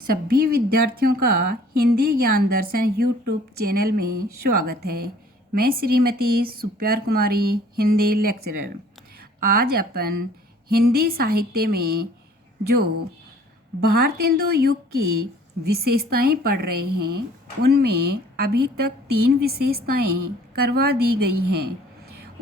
सभी विद्यार्थियों का हिंदी ज्ञान दर्शन यूट्यूब चैनल में स्वागत है। मैं श्रीमती सुप्यार कुमारी, हिंदी लेक्चरर। आज अपन हिंदी साहित्य में जो भारतेंदु युग की विशेषताएं पढ़ रहे हैं, उनमें अभी तक 3 विशेषताएं करवा दी गई हैं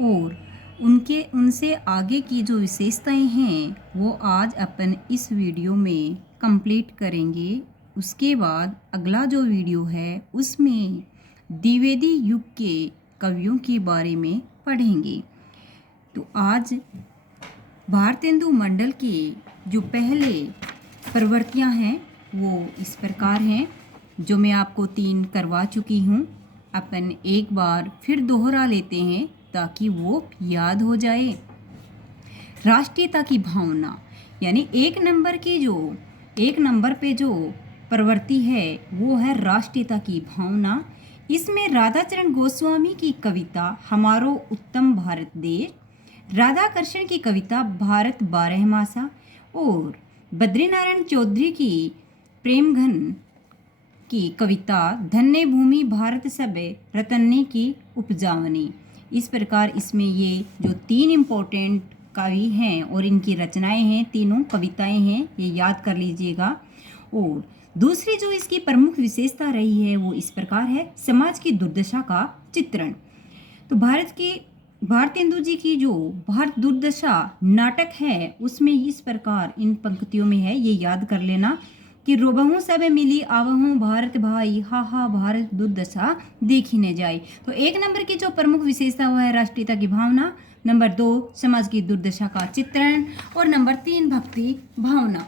और उनसे आगे की जो विशेषताएं हैं वो आज अपन इस वीडियो में कंप्लीट करेंगे। उसके बाद अगला जो वीडियो है उसमें द्विवेदी युग के कवियों के बारे में पढ़ेंगे। तो आज भारतेंदु मंडल के जो पहले प्रवृत्तियां हैं वो इस प्रकार हैं, जो मैं आपको 3 करवा चुकी हूँ। अपन एक बार फिर दोहरा लेते हैं ताकि वो याद हो जाए। राष्ट्रीयता की भावना, यानी एक नंबर पे जो प्रवृत्ति है वो है राष्ट्रीयता की भावना। इसमें राधाचरण गोस्वामी की कविता हमारो उत्तम भारत देश, राधाकृष्ण की कविता भारत बारहमासा और बद्रीनारायण चौधरी की प्रेमघन की कविता धन्य भूमि भारत सबे रतन्य की उपजावनी। इस प्रकार इसमें ये जो 3 इम्पोर्टेंट कवि हैं और इनकी रचनाएं हैं, तीनों कविताएं हैं, ये याद कर लीजिएगा। और दूसरी जो इसकी प्रमुख विशेषता रही है वो इस प्रकार है, समाज की दुर्दशा का चित्रण। तो भारतेंदु जी की जो भारत दुर्दशा नाटक है उसमें इस प्रकार इन पंक्तियों में है, ये याद कर लेना कि रोबहू सब मिली आवहू भारत भाई, हा हा भारत दुर्दशा देखी न जाए। तो 1 नंबर की जो प्रमुख विशेषता वो है राष्ट्रीयता की भावना, नंबर 2 समाज की दुर्दशा का चित्रण और नंबर 3 भक्ति भावना।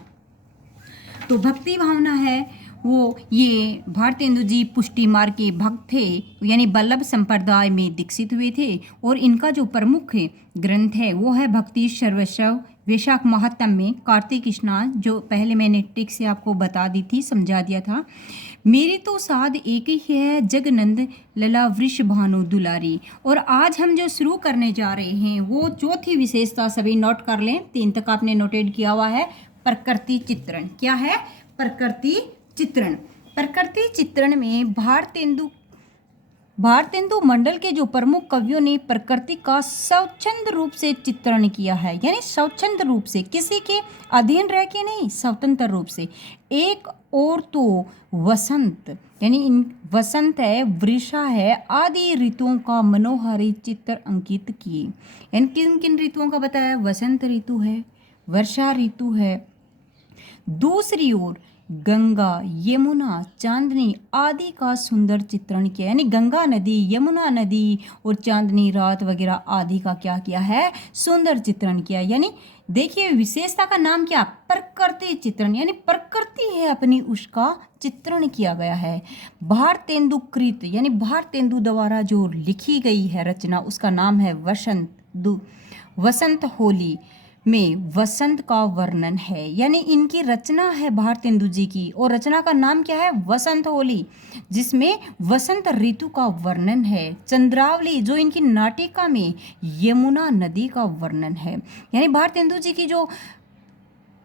तो भक्ति भावना है वो ये भारतेंदु जी पुष्टि मार्ग के भक्त थे, यानी वल्लभ संप्रदाय में दीक्षित हुए थे और इनका जो प्रमुख ग्रंथ है वो है भक्ति सर्वस्व वैशाख महात्म में कार्तिक स्नान, जो पहले मैंने टिक से आपको बता दी थी, समझा दिया था। मेरी तो साध एक ही है जगनंद लला वृष भानु दुलारी। और आज हम जो शुरू करने जा रहे हैं वो चौथी विशेषता, सभी नोट कर लें, 3 तक आपने नोटेड किया हुआ है, प्रकृति चित्रण। क्या है? प्रकृति चित्रण। प्रकृति चित्रण में भारतेंदु मंडल के जो प्रमुख कवियों ने प्रकृति का स्वच्छंद रूप से चित्रण किया है, यानी स्वच्छंद रूप से, किसी के अधीन रह के नहीं, स्वतंत्र रूप से। एक और तो वसंत, यानी वसंत है, वृषा है, आदि ऋतुओं का मनोहारी चित्र अंकित किए। यानी किन किन ऋतुओं का बताया? वसंत ऋतु है, वर्षा ऋतु है। दूसरी ओर गंगा, यमुना, चांदनी आदि का सुंदर चित्रण किया, यानी गंगा नदी, यमुना नदी और चांदनी रात वगैरह आदि का क्या किया है? सुंदर चित्रण किया। यानी देखिए विशेषता का नाम क्या? प्रकृति चित्रण, यानी प्रकृति है अपनी, उसका चित्रण किया गया है। भारतेंदु कृत, यानी भारतेंदु द्वारा जो लिखी गई है रचना, उसका नाम है वसंत होली में वसंत का वर्णन है। यानी इनकी रचना है भारतेंदु जी की, और रचना का नाम क्या है? वसंत होली, जिसमें वसंत ऋतु का वर्णन है। चंद्रावली, जो इनकी नाटिका में यमुना नदी का वर्णन है। यानी भारतेंदु जी की जो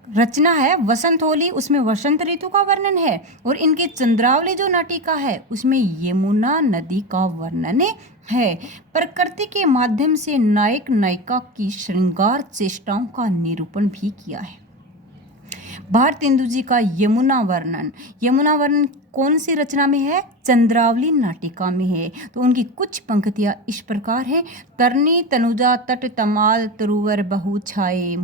रचना है वसंत होली, उसमें वसंत ऋतु का वर्णन है, और इनकी चंद्रावली जो नाटिका है उसमें यमुना नदी का वर्णन है। प्रकृति के माध्यम से नायक नायिका की श्रृंगार चेष्टाओं का निरूपण भी किया है। भारतेंदु जी का यमुना वर्णन कौन सी रचना में है? चंद्रावली नाटिका में है। तो उनकी कुछ पंक्तियां इस प्रकार है, तरनी तनुजा तट तमाल तरुवर बहु छाए,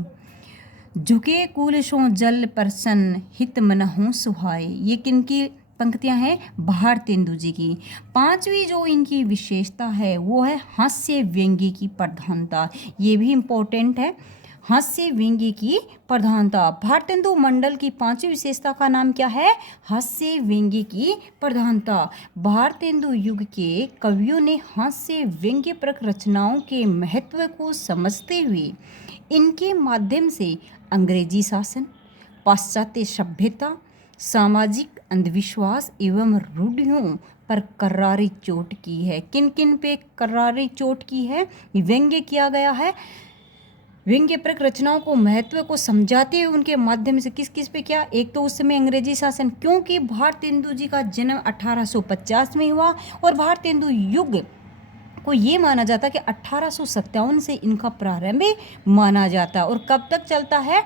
झुके कुल सो जल प्रसन्न हित मनहु सुहाए। ये किनकी पंक्तियां हैं? भारतेंदु जी की। 5वीं जो इनकी विशेषता है वो है हास्य व्यंग्य की प्रधानता। ये भी इम्पोर्टेंट है, हास्य व्यंग्य की प्रधानता। भारतेंदु मंडल की 5वीं विशेषता का नाम क्या है? हास्य व्यंग्य की प्रधानता। भारतेंदु युग के कवियों ने हास्य व्यंग्यप्रक रचनाओं के महत्व को समझते हुए इनके माध्यम से अंग्रेजी शासन, पाश्चात्य सभ्यता, सामाजिक अंधविश्वास एवं रूढ़ियों पर करारी चोट की है। किन किन पे करारी चोट की है? व्यंग्य किया गया है व्यंग्यप्रक रचनाओं को महत्व को समझाते हुए उनके माध्यम से किस किस पे क्या, एक तो उस समय अंग्रेजी शासन, क्योंकि भारतेंदु जी का जन्म 1850 में हुआ और भारतेंदु युग को ये माना जाता कि 1857 से इनका प्रारंभ माना जाता और कब तक चलता है,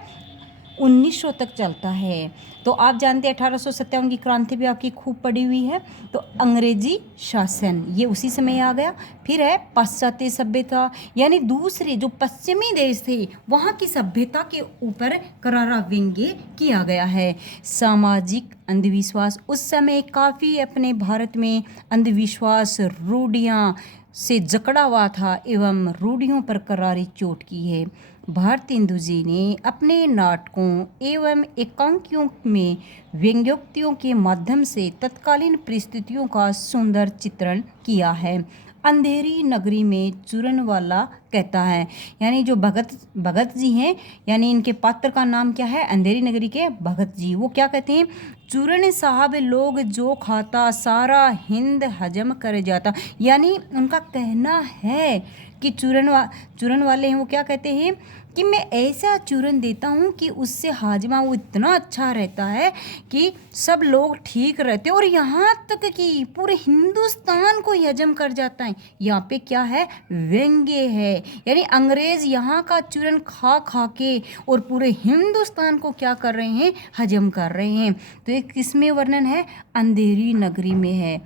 1900 तक चलता है। तो आप जानते हैं 1857 की क्रांति भी आपकी खूब पड़ी हुई है। तो अंग्रेजी शासन ये उसी समय आ गया। फिर है पाश्चात्य सभ्यता, यानी दूसरे जो पश्चिमी देश थे वहाँ की सभ्यता के ऊपर करारा व्यंग्य किया गया है। सामाजिक अंधविश्वास, उस समय काफ़ी अपने भारत में अंधविश्वास रूढ़ियाँ से जकड़ा हुआ था एवं रूढ़ियों पर करारी चोट की है। भारतेंदु जी ने अपने नाटकों एवं एकांकियों में व्यंग्योक्तियों के माध्यम से तत्कालीन परिस्थितियों का सुंदर चित्रण किया है। अंधेरी नगरी में चूरन वाला कहता है, यानी जो भगत जी हैं, यानी इनके पात्र का नाम क्या है, अंधेरी नगरी के भगत जी, वो क्या कहते हैं, चूरन साहब लोग जो खाता सारा हिंद हजम कर जाता। यानी उनका कहना है कि चूरन वाले हैं, वो क्या कहते हैं कि मैं ऐसा चूरन देता हूँ कि उससे हाजमा वो इतना अच्छा रहता है कि सब लोग ठीक रहते हैं और यहाँ तक कि पूरे हिंदुस्तान को हजम कर जाता है। यहाँ पे क्या है, व्यंग्य है, यानी अंग्रेज यहाँ का चूरन खा खा के और पूरे हिंदुस्तान को क्या कर रहे हैं, हजम कर रहे हैं। तो ये किसमें वर्णन है, अंधेरी नगरी में है।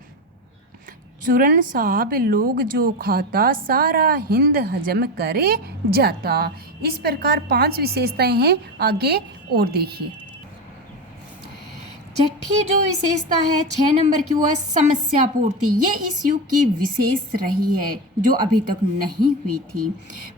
चूरन साहब लोग जो खाता सारा हिंद हजम करे जाता। इस प्रकार 5 विशेषताएं हैं, आगे और देखिए। छठी जो विशेषता है 6 नंबर की, वो है समस्या पूर्ति। ये इस युग की विशेष रही है जो अभी तक नहीं हुई थी।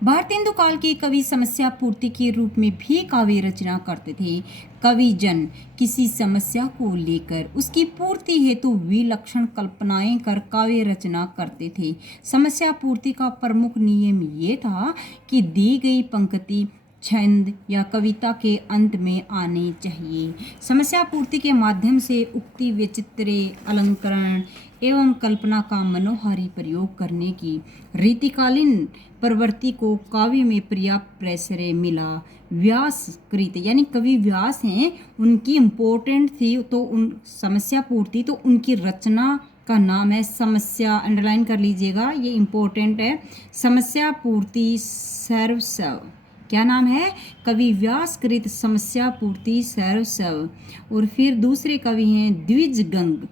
भारतेंदु काल के कवि समस्या पूर्ति के रूप में भी काव्य रचना करते थे। कवि जन किसी समस्या को लेकर उसकी पूर्ति हेतु विलक्षण कल्पनाएं कर काव्य रचना करते थे। समस्या पूर्ति का प्रमुख नियम ये था कि दी गई पंक्ति छंद या कविता के अंत में आने चाहिए। समस्या पूर्ति के माध्यम से उक्ति, विचित्र अलंकरण एवं कल्पना का मनोहारी प्रयोग करने की रीतिकालीन प्रवृत्ति को काव्य में पर्याप्त प्रश्रय मिला। व्यासकृत, यानी कवि व्यास हैं, उनकी इम्पोर्टेंट थी तो उन समस्या पूर्ति, तो उनकी रचना का नाम है समस्या, अंडरलाइन कर लीजिएगा, ये इम्पोर्टेंट है। समस्या पूर्ति सर्वस्व, क्या नाम है, कवि व्यासकृत समस्या पूर्ति सर्वस्व। और फिर दूसरे कवि हैं द्विजगंग,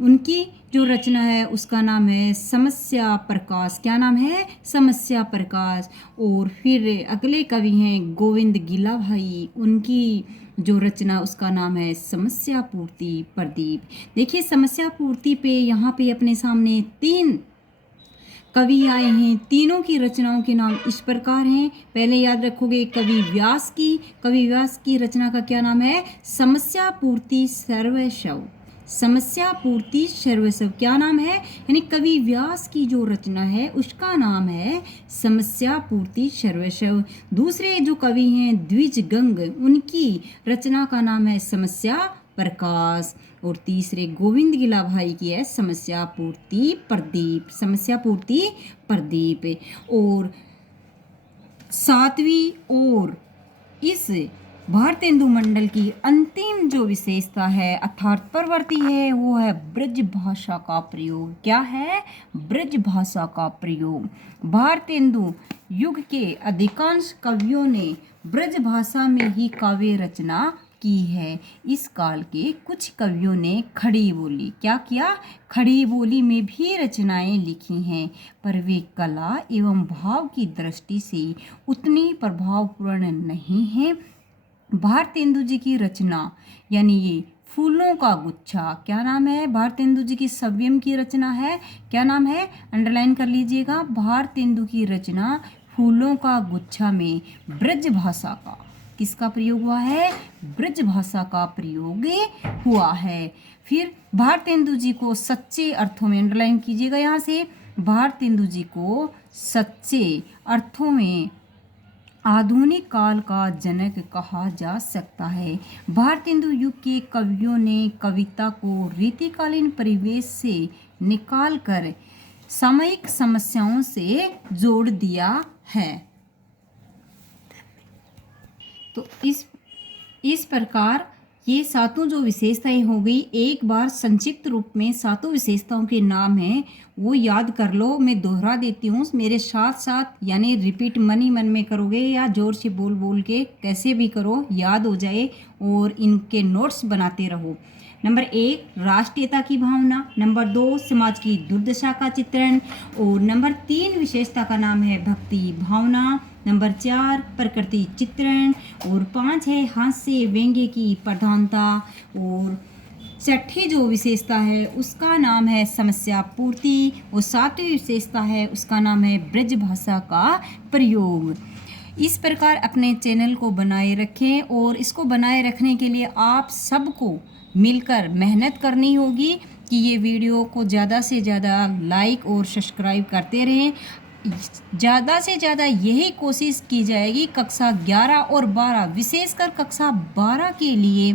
उनकी जो रचना है उसका नाम है समस्या प्रकाश, क्या नाम है, समस्या प्रकाश। और फिर अगले कवि हैं गोविंद गिला भाई, उनकी जो रचना उसका नाम है समस्या पूर्ति प्रदीप। देखिए समस्या पूर्ति पे यहाँ पे अपने सामने 3 कवि आए हैं, तीनों की रचनाओं के नाम इस प्रकार हैं। पहले याद रखोगे कवि व्यास की रचना का क्या नाम है, समस्या पूर्ति सर्वस्व। समस्या पूर्ति सर्वस्व क्या नाम है, यानी कवि व्यास की जो रचना है उसका नाम है समस्या पूर्ति सर्वस्व। दूसरे जो कवि हैं द्विजगंग, उनकी रचना का नाम है समस्या प्रकाश। और तीसरे गोविंद गिला भाई की है समस्या पूर्ति प्रदीप, समस्या पूर्ति प्रदीप। और 7वीं और इस भारतेंदु मंडल की अंतिम जो विशेषता है अर्थात प्रवृत्ति है, वो है ब्रज भाषा का प्रयोग। क्या है, ब्रज भाषा का प्रयोग। भारतेंदु युग के अधिकांश कवियों ने ब्रज भाषा में ही काव्य रचना की है। इस काल के कुछ कवियों ने खड़ी बोली, क्या किया, खड़ी बोली में भी रचनाएं लिखी हैं, पर वे कला एवं भाव की दृष्टि से उतनी प्रभावपूर्ण नहीं हैं। भारतेंदु जी की रचना यानी ये फूलों का गुच्छा, क्या नाम है, भारतेंदु जी की सव्यम की रचना है, क्या नाम है, अंडरलाइन कर लीजिएगा। भारतेंदु की रचना फूलों का गुच्छा में ब्रज भाषा का किसका प्रयोग हुआ है, ब्रज भाषा का प्रयोग हुआ है। फिर भारतेंदु जी को सच्चे अर्थों में, अंडरलाइन कीजिएगा यहाँ से, भारतेंदु जी को सच्चे अर्थों में आधुनिक काल का जनक कहा जा सकता है। भारतेंदु युग के कवियों ने कविता को रीतिकालीन परिवेश से निकालकर सामयिक समस्याओं से जोड़ दिया है। तो इस प्रकार ये सातों जो विशेषताएं हो गई, एक बार संक्षिप्त रूप में सातों विशेषताओं के नाम हैं वो याद कर लो। मैं दोहरा देती हूँ, मेरे साथ साथ, यानी रिपीट मन ही मन में करोगे या जोर से बोल बोल के कैसे भी करो, याद हो जाए और इनके नोट्स बनाते रहो। नंबर 1 राष्ट्रीयता की भावना, नंबर 2 समाज की दुर्दशा का चित्रण, और नंबर 3 विशेषता का नाम है भक्ति भावना, नंबर 4 प्रकृति चित्रण, और 5 है हास्य व्यंग्य की प्रधानता, और छठी जो विशेषता है उसका नाम है समस्या पूर्ति, और 7वीं विशेषता है उसका नाम है ब्रज भाषा का प्रयोग। इस प्रकार अपने चैनल को बनाए रखें, और इसको बनाए रखने के लिए आप सबको मिलकर मेहनत करनी होगी कि ये वीडियो को ज़्यादा से ज़्यादा लाइक और सब्सक्राइब करते रहें। ज़्यादा से ज़्यादा यही कोशिश की जाएगी कक्षा 11 और 12, विशेषकर कक्षा 12 के लिए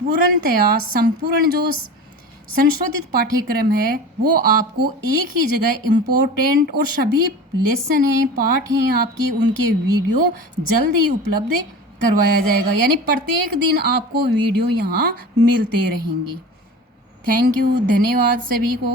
पूर्णतया संपूर्ण जो संशोधित पाठ्यक्रम है वो आपको एक ही जगह इम्पोर्टेंट, और सभी लेसन हैं, पाठ हैं आपकी, उनके वीडियो जल्द ही उपलब्ध करवाया जाएगा। यानी प्रत्येक दिन आपको वीडियो यहाँ मिलते रहेंगे। थैंक यू, धन्यवाद सभी को।